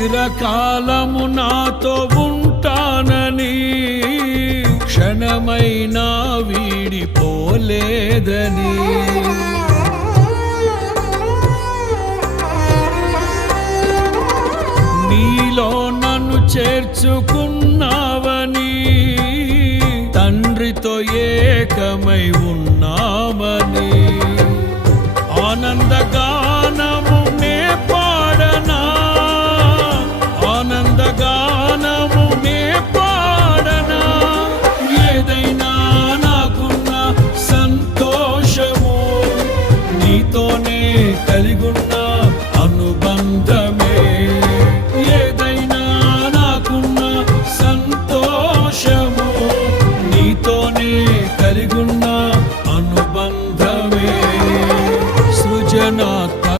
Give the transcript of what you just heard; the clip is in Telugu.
చిరకాలము నాతో ఉంటానని క్షణమైనా వీడిపోలేదని నీలో నన్ను చేర్చుకున్నావని తండ్రితో ఏకమై ఉన్నామని ఆనందగానము నే పాడనా ఆనందగానము నే పాడనా ఏదైనా నాకున్న సంతోషము నీతోనే కలిగున్నా